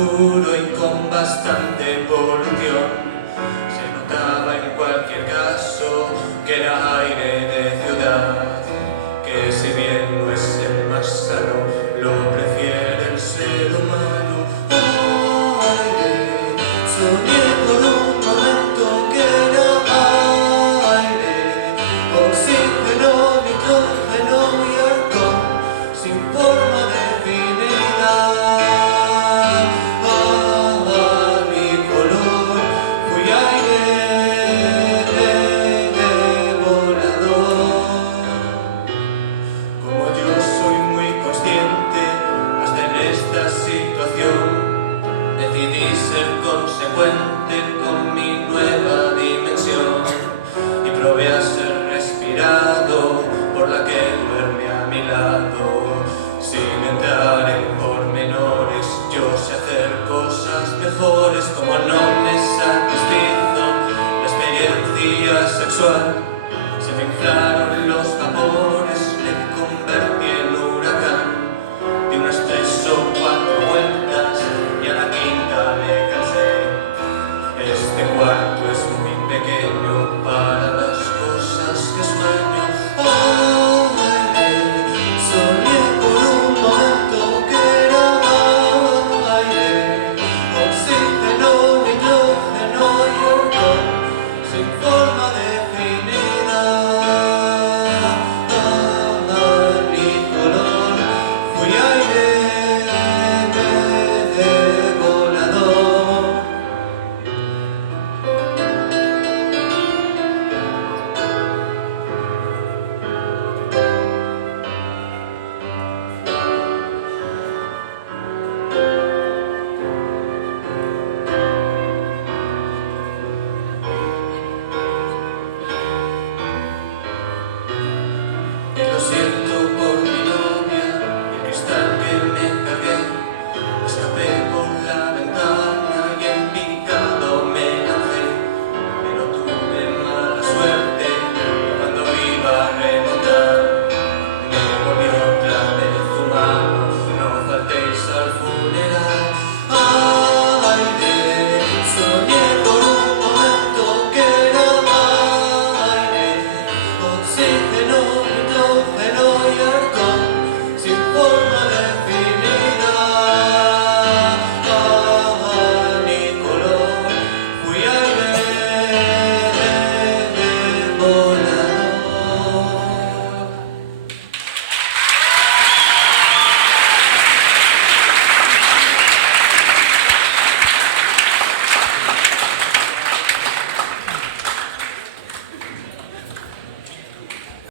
oscuro y con bastante polución. Se notaba en cualquier caso que era aire de ciudad, que si bien no es el más sano, lo prefiere el ser humano. Aire, soñé por un momento que era aire, oxígeno, nitrógeno y argón, sin forma definida. Mi color fui aire volador. Como yo soy muy consciente, hasta en esta situación, decidí ser consecuente con mi nueva dimensión y probé a ser respirado por la que duerme a mi lado. Sin entrar en pormenores, yo sé hacer cosas mejores, como no me satisfizo la experiencia sexual. Se me inflaron los vapores, me convertí en huracán, di unas 3 o 4 vueltas y a la quinta me cansé. Este cuarto es muy pequeño para las cosas que sueño. Aire, soñé por un momento que era aire, oxígeno, nitrógeno y argón, sin forma definida. Mi color fui aire volador. Y lo siento por mi novia, el cristal que me cargué. Escapé por la ventana y en picado me lancé, pero tuve mala suerte y cuando iba a remontar me volvió otra vez humano. No faltéis al funeral. Aire, soñé por un momento que era aire, oxígeno.